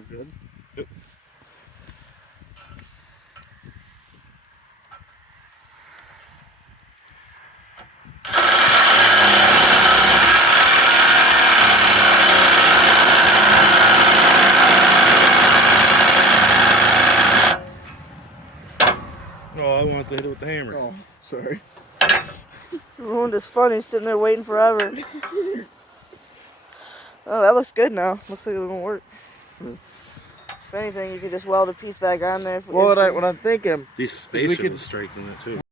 Look good? Yep. Oh, I wanted to hit it with the hammer. Oh, sorry. You ruined his fun. He's sitting there waiting forever. Oh, that looks good now. Looks like it won't work. If anything, you could just weld a piece back on there. Well, what I'm thinking, These spacer will strengthen it too.